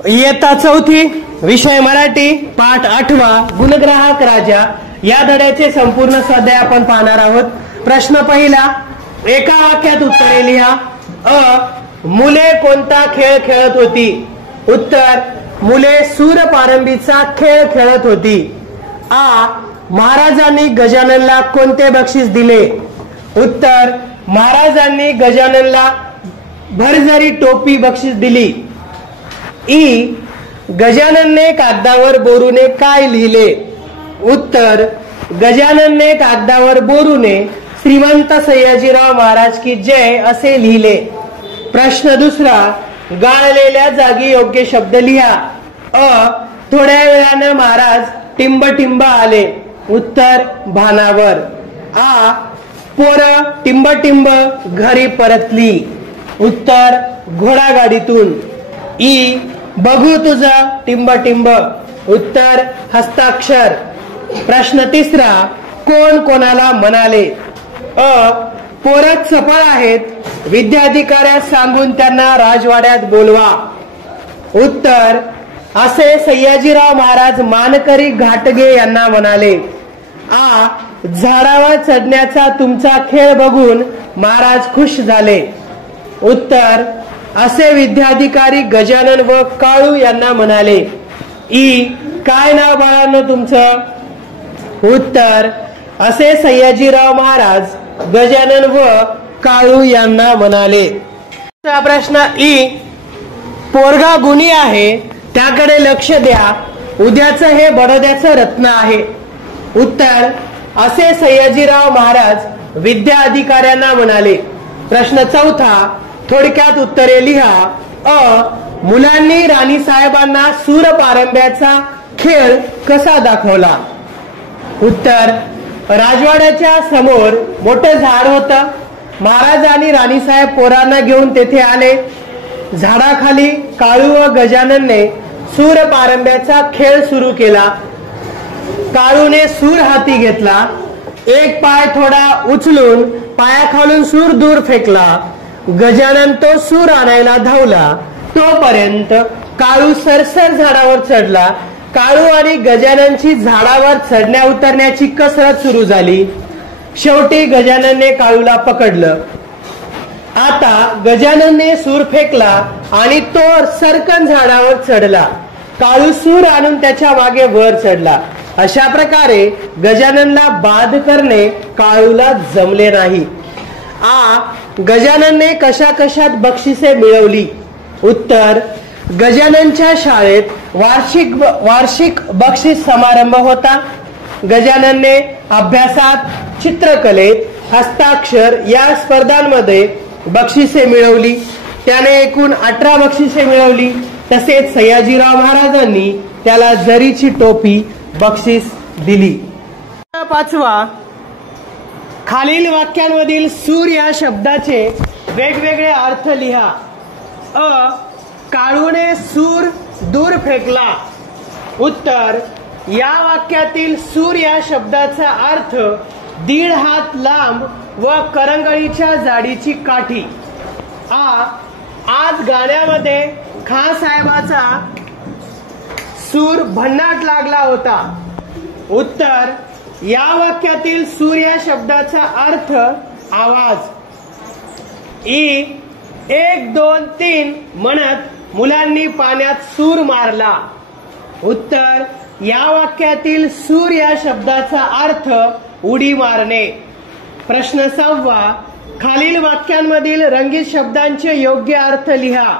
इयत्ता चौथी, विषय मराठी, पाठ 8वा, गुणग्राहक राजा या धड्याचे संपूर्ण स्वाध्याय आपण पाहणार आहोत। प्रश्न पहिला, एका वाक्यात उत्तरे लिहा। मुले कोणता खेळ खेळत होती? उत्तर, मुले सूरपारंबीचा खेळ खेळत होती। महाराजांनी गजाननला कोणते बक्षीस दिले? उत्तर, महाराजांनी गजाननला भरजरी टोपी बक्षीस दिली। गजाननने कागदावर बोरूने काय लिहिले? उत्तर, गजाननने कागदावर बोरूने श्रीमंत सयाजीराव महाराज की जय असे लिहिले। प्रश्न दुसरा, गाळलेल्या जागी योग्य शब्द लिहा। थोड्या वेळाने महाराज टिंब टिंब आले। उत्तर, भानावर। पोर टिंब टिंब घरी परतली। उत्तर, घोडागाडीतून। बघू तुझा टिंब टिंब। उत्तर, हस्ताक्षर। प्रश्न तिसरा, कोण कोणाला म्हणाले? पोरं चपळ आहेत, विद्याधिकाऱ्यास सांगून त्यांना राजवाड्यात बोलवा। उत्तर, असे सयाजीराव महाराज मानकरी घाटगे यांना म्हणाले। झाडावर चढण्याचा तुमचा खेळ बघून महाराज खुश झाले। उत्तर, असे विद्याधिकारी गजानन व काळू यांना म्हणाले। काय नाव बाळांनो तुमचं? उत्तर, असे सयाजीराव महाराज गजानन व काळू यांना म्हणाले। प्रश्न पोरगा गुणी आहे, त्याकडे लक्ष द्या, उद्याचं हे बडोद्याचं रत्न आहे। उत्तर, असे सयाजीराव महाराज विद्या अधिकाऱ्यांना म्हणाले। प्रश्न चौथा, थोडक्यात उत्तरे लिहा। मुलांनी राणी साहेबांना सूरपारंब्याचा खेळ कसा दाखवला? उत्तर, राजवाड्याच्या समोर मोठं झाड होतं। महाराज आणि राणीसाहेब पोरांना घेऊन तेथे आले। झाडाखाली काळू व गजाननने सूरपारंब्याचा खेळ सुरू केला। काळूने सूर हाती घेतला, एक पाय थोडा उचलून पायाखालून सूर दूर फेकला। गजानन तो सूर आणायला धावला, तोपर्यंत काळू सरसर झाडावर चढला। काळू आणि गजाननची झाडावर चढण्या उतरण्याची कसरत सुरू झाली। शेवटी गजाननने काळूला पकडलं। आता गजाननने सूर फेकला आणि तो सरकन झाडावर चढला। काळू सूर आणून त्याच्या मागे वर चढला। अशा प्रकारे गजाननला बाद करणे काळूला जमले नाही। गजाननने कशा कशात बक्षिसे मिळवली? उत्तर, गजाननच्या शाळेत वार्षिक बक्षीस समारंभ होता। गजाननने अभ्यासात, चित्रकलेत, हस्ताक्षर या स्पर्धांमध्ये बक्षिसे मिळवली। त्याने एकूण 18 बक्षिसे मिळवली। तसेच सयाजीराव महाराजांनी त्याला जरीची टोपी बक्षीस दिली। पाचवा, खालील वाक्यांमधील सूर या शब्दाचे वेगवेगळे अर्थ लिहा। काळूने सूर दूर फेकला। उत्तर, या वाक्यातील सूर या शब्दाचा अर्थ 1.5 हात लांब व करंगळीच्या जाडीची काठी। आज गाण्यामध्ये खान साहेबाचा सूर भन्नाट लागला होता। उत्तर, या वाक्यातील सूर या शब्दाचा अर्थ आवाज। 1 2 3 म्हणत मुलांनी पाण्यात सूर मारला। उत्तर, या वाक्यातील सूर या शब्दाचा अर्थ उडी मारणे। प्रश्न 6वा, खालील वाक्यांमधील रंगीत शब्दांचे योग्य अर्थ लिहा।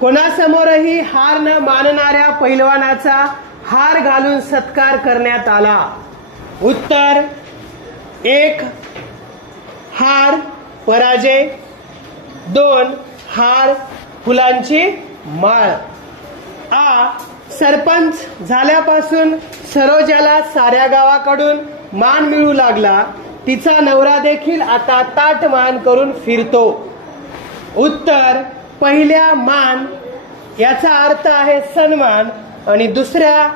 कोणासमोरही हार न मानणाऱ्या पैलवानाचा हार घालून सत्कार करण्यात आला। उत्तर, 1 हार पराजय, 2 हार फुलांची माळ। सरपंच झाल्यापासून सरोजाला साऱ्या गावाकडून मान मिळू लागला। तिचा नवरा देखील आता ताट मान करून फिरतो। उत्तर, पहिल्या मान याचा अर्थ आहे सन्मान आणि दुसऱ्या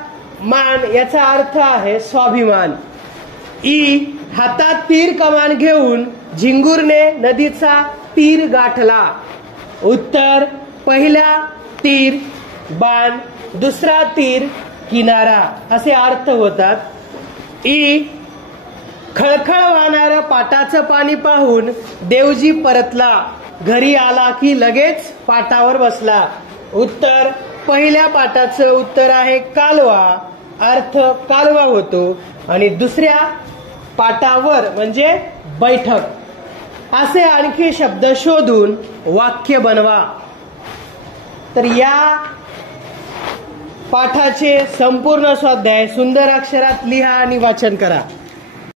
मान याचा अर्थ आहे स्वाभिमान। हातात तीर कमान घेऊन झिंगूरने नदीचा तीर गाठला। उत्तर, पहिल्या तीर, बाण, दुसरा तीर, किनारा असे अर्थ होतात. ई खळखळ वाहणारं पाटाचं पाणी पाहून देवजी परतला, घरी आला की लगेच पाटावर बसला. उत्तर पहिल्या पाटाचं उत्तर आहे कालवा, अर्थ कालवा होतो. आणि दुसऱ्या पाटावर म्हणजे बैठक. असे आणखी शब्द शोधून वाक्य बनवा. तर या पाठाचे संपूर्ण स्वाध्याय सुंदर अक्षरात लिहा आणि वाचन करा.